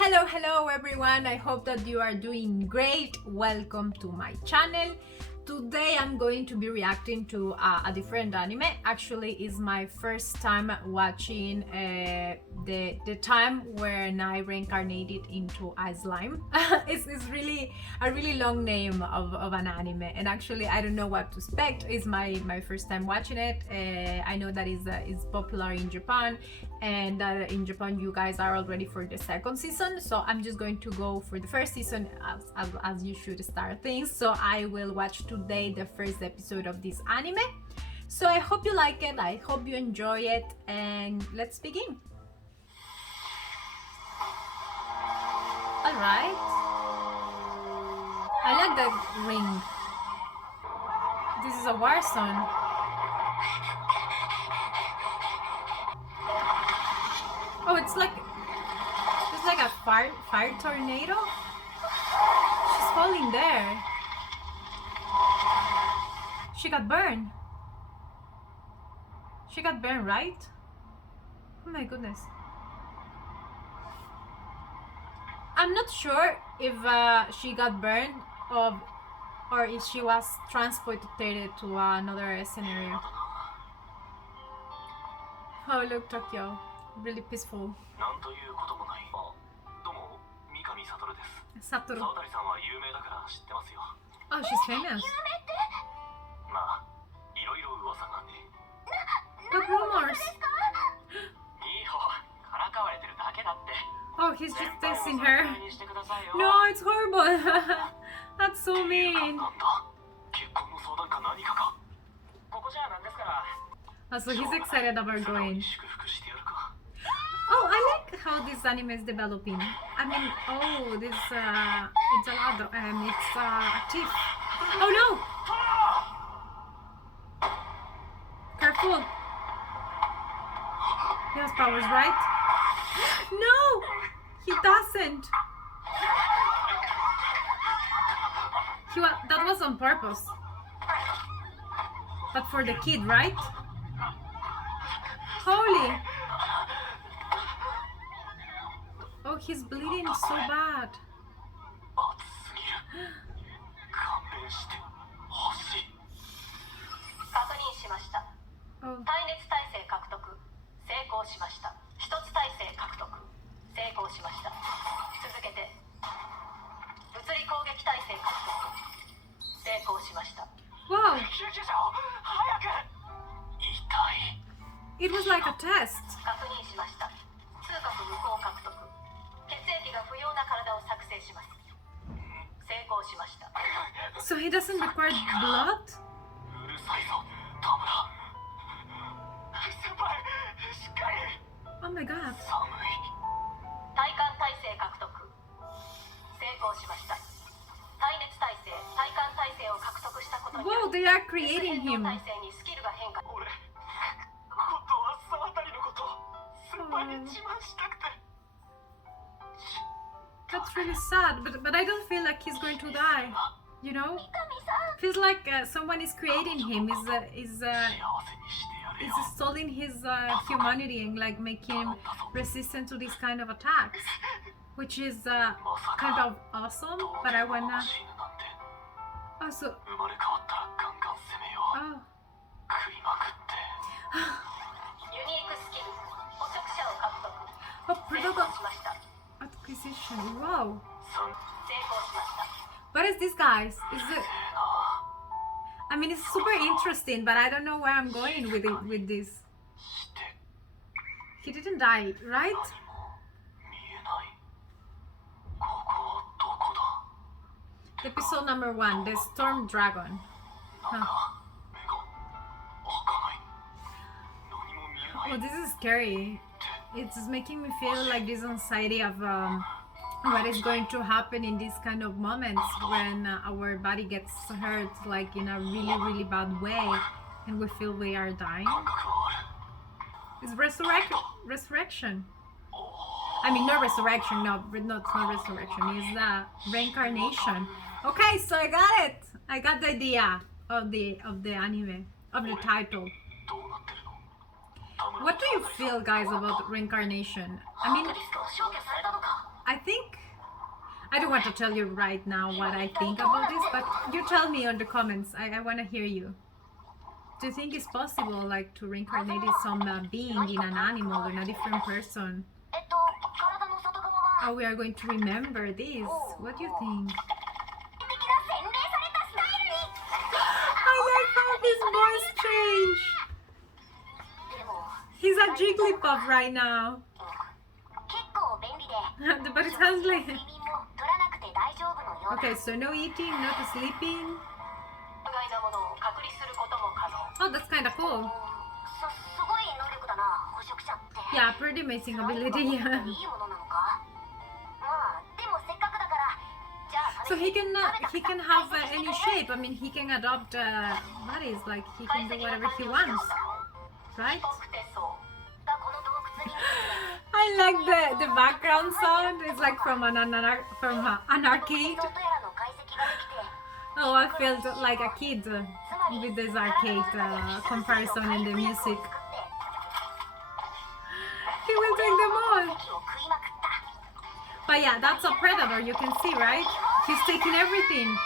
Hello everyone, I hope that you are doing great. Welcome to my channel. Today I'm going to be reacting to a different anime. Actually, it's my first time watching the time when I reincarnated into a slime. it's really a really long name of an anime, and actually I don't know what to expect. It's my first time watching it. I know that it's popular in Japan, and in Japan you guys are already for the second season, so I'm just going to go for the first season as you should start things. So I will watch today the first episode of this anime. So I hope you like it, I hope you enjoy it, and let's begin. Alright, I like the ring. This is a war zone. Oh, it's like a fire tornado. She's falling there. She got burned. She got burned, right? Oh my goodness. I'm not sure if she got burned or if she was transported to another scenario. Oh, look, Tokyo. Really peaceful. Satoru. Oh, she's famous. What rumors? Oh, he's just testing her. No, it's horrible. That's so mean. Oh, so he's excited about going. Oh, I like how this anime is developing. I mean, oh, this it's a lot. It's a thief. Oh no! Careful. He has powers, right? No, he doesn't. That was on purpose. But for the kid, right? Holy. Oh, he's bleeding so bad. Oh. Wow. It was like a test. So he doesn't require blood? Oh my god. Whoa, they are creating him. Oh. That's really sad, but I don't feel like he's going to die, you know? Feels like someone is creating him, is stalling his humanity and like making him resistant to this kind of attacks, which is kind of awesome. But I wanna also. Oh. Oh, product acquisition. Wow. What is this, guys? Is it? I mean, it's super interesting, but I don't know where I'm going with it. With this, he didn't die, right? Episode number 1, the Storm Dragon. Huh. Oh, this is scary. It's making me feel like this anxiety of what is going to happen in these kind of moments when our body gets hurt, like in a really bad way, and we feel we are dying. It's resurrection. I mean, not resurrection. No, not resurrection. It's reincarnation. Okay, so I got it. I got the idea of the anime, of the title. What do you feel, guys, about reincarnation? I mean, I think I don't want to tell you right now what I think about this, but you tell me on the comments. I want to hear you. Do you think it's possible, like, to reincarnate some being in an animal, in a different person? Oh, we are going to remember this. What do you think? I like how his voice changed. He's a Jigglypuff right now. But it sounds like... Okay, so no eating, no sleeping. Oh, that's kind of cool. Yeah, pretty amazing ability, yeah. So he can have any shape. I mean, he can adopt bodies, like he can do whatever he wants, right? I like the background sound. It's like from an arcade. Oh, I felt like a kid with this arcade comparison in the music. He will take them all. But yeah, that's a predator, you can see, right? He's taking everything.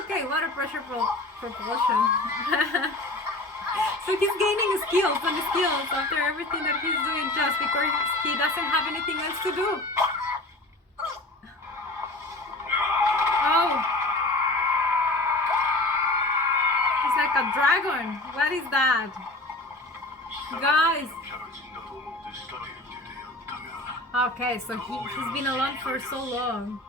Okay, water pressure propulsion. So he's gaining skills and skills after everything that he's doing just because he doesn't have anything else to do. Oh. It's like a dragon. What is that? Guys. Okay, so he's been alone for so long.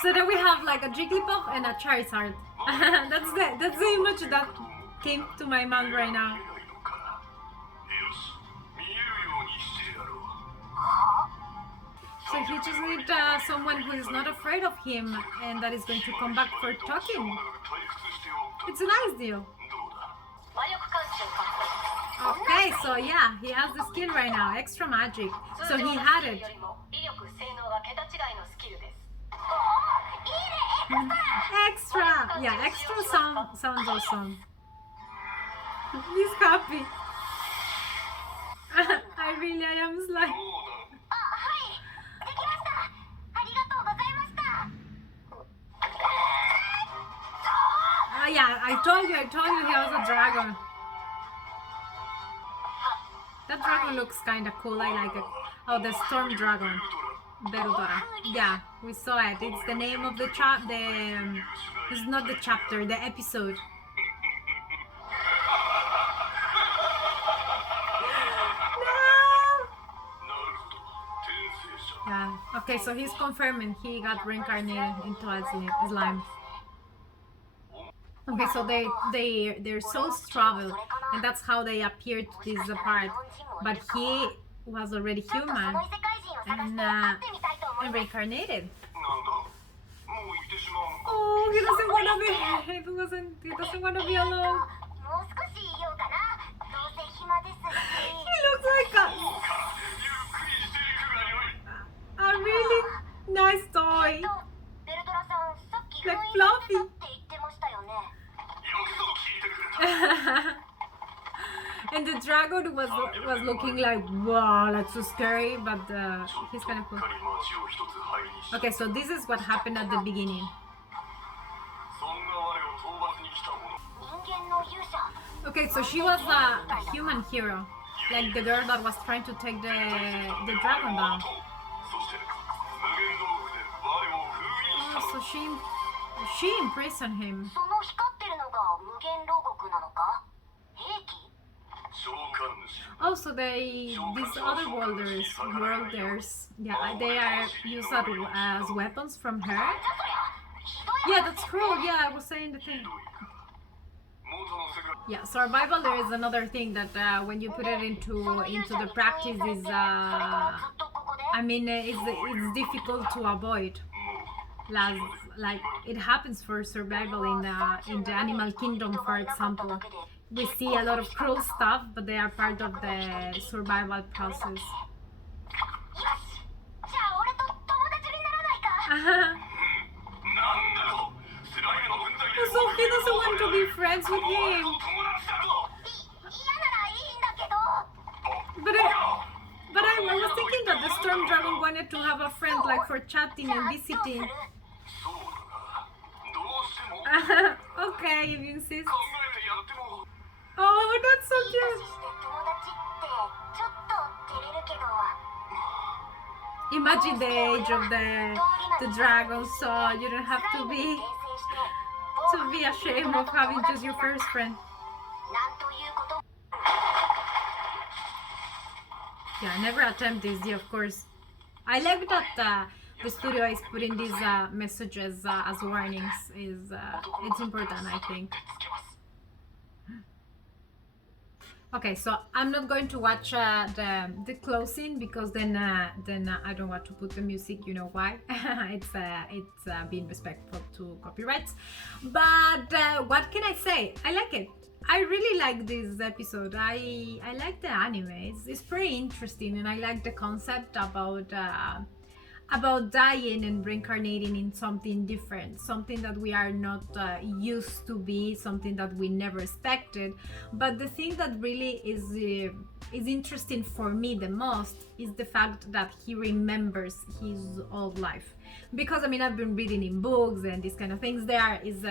So then we have like a Jigglypuff and a Charizard. That's the image that came to my mind right now. So he just needs someone who is not afraid of him and that is going to come back for talking. It's a nice deal. Okay, so yeah, he has the skill right now, extra magic. So he had it. Extra! Yeah, extra sounds awesome. He's happy. I am like... Yeah, I told you he was a dragon. That dragon looks kinda cool, I like it. Oh, the storm dragon. Berudora. Yeah, we saw it. It's the name of the it's not the chapter, the episode. No! Yeah. Okay, so he's confirming he got reincarnated into a slime. Okay, so their souls travel, and that's how they appear to this part. But he was already human and reincarnated. Oh, he doesn't want to be. He doesn't want to be alone. He looks like a really nice toy, like Fluffy. And the dragon was looking like, wow, that's so scary, but he's kind of cool. Okay, so this is what happened at the beginning. Okay, so she was a human hero, like the girl that was trying to take the dragon down. Oh, so she imprisoned him. Oh, so these other worlders, yeah, they are used as weapons from her. Yeah, that's cruel. Yeah, I was saying the thing. Yeah, survival. There is another thing that when you put it into the practice is, I mean, it's difficult to avoid. Like it happens for survival in the animal kingdom, for example. We see a lot of cruel stuff, but they are part of the survival process. So he doesn't want to be friends with him. But I was thinking that the Storm Dragon wanted to have a friend, like for chatting and visiting. Okay, if you insist. Oh, that's so cute. Imagine the age of the dragon, so you don't have to be ashamed of having just your first friend. Yeah, never attempt this, yeah, of course. I like that the studio is putting these messages as warnings. It's important, I think. Okay, so I'm not going to watch the closing because then I don't want to put the music. You know why? it's being respectful to copyrights. But what can I say? I like it. I really like this episode. I like the anime. It's pretty interesting, and I like the concept about dying and reincarnating in something different, something that we are not used to be, something that we never expected. But the thing that really is interesting for me the most is the fact that he remembers his old life. Because I mean, I've been reading in books and these kind of things. There is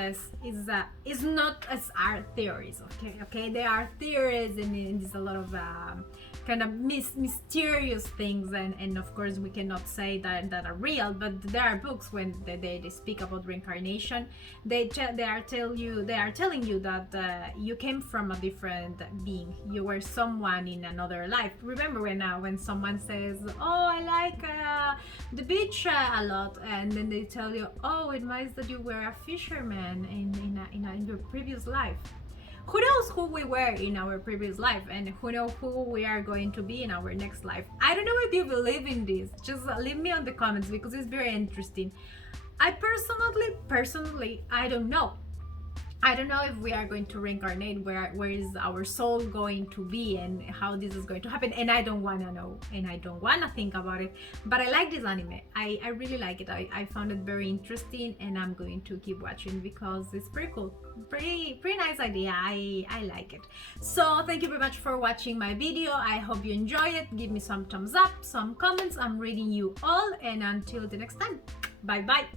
not as art theories. Okay, there are theories, and there's a lot of kind of mysterious things, and of course we cannot say that are real. But there are books when they speak about reincarnation. They are telling you that you came from a different being. You were someone in another life. Remember when someone says, "Oh, I like the beach a lot," and then they tell you, "Oh, it means that you were a fisherman in your previous life." Who knows who we were in our previous life, and who knows who we are going to be in our next life. I don't know if you believe in this. Just leave me on the comments because it's very interesting. I personally, I don't know. I don't know if we are going to reincarnate, where is our soul going to be, and how this is going to happen, and I don't want to know, and I don't want to think about it. But I like this anime. I really like it. I found it very interesting, and I'm going to keep watching because it's pretty cool. Pretty nice idea. I like it. So thank you very much for watching my video. I hope you enjoy it. Give me some thumbs up, some comments. I'm reading you all, and until the next time, bye bye.